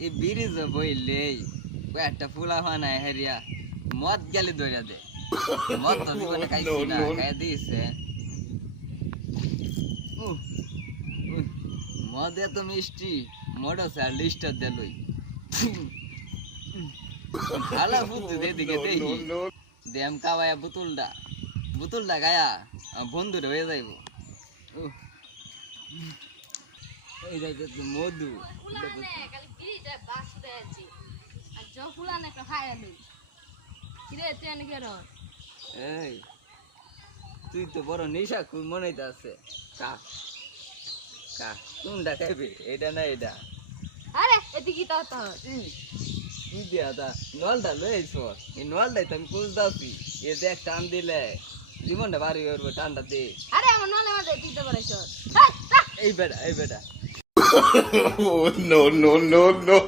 এই ব্রিজ বইলেই একটা ফুলা ফানায় হেরিয়া মদ গেলে ধরিয়া দে মদ তো জীবনে খাইছি না খাইয়া দিয়েছে মদ এত মিষ্টি মোটর স্যার লিস্টার দেলই ভালো বুদ্ধি দিকে দেখি দেম কাবায়া বুতুলটা গায়া বন্ধুরে হয়ে যাইব এই যাইতে মধু এই তুই তো বড় নেশা খুব মনে আছে কা কা কোনটা খাইবে এটা না এটা আরে এদিকে তো তো তুই দিয়া তা নলটা লইছ এই নলটাই তো আমি খুঁজতাছি এ দেখ টান দিলে জীবনটা বাড়ি করবো টানটা দে আরে আমার নলে মাঝে দিতে পারছ এই বেটা no, no, no, no.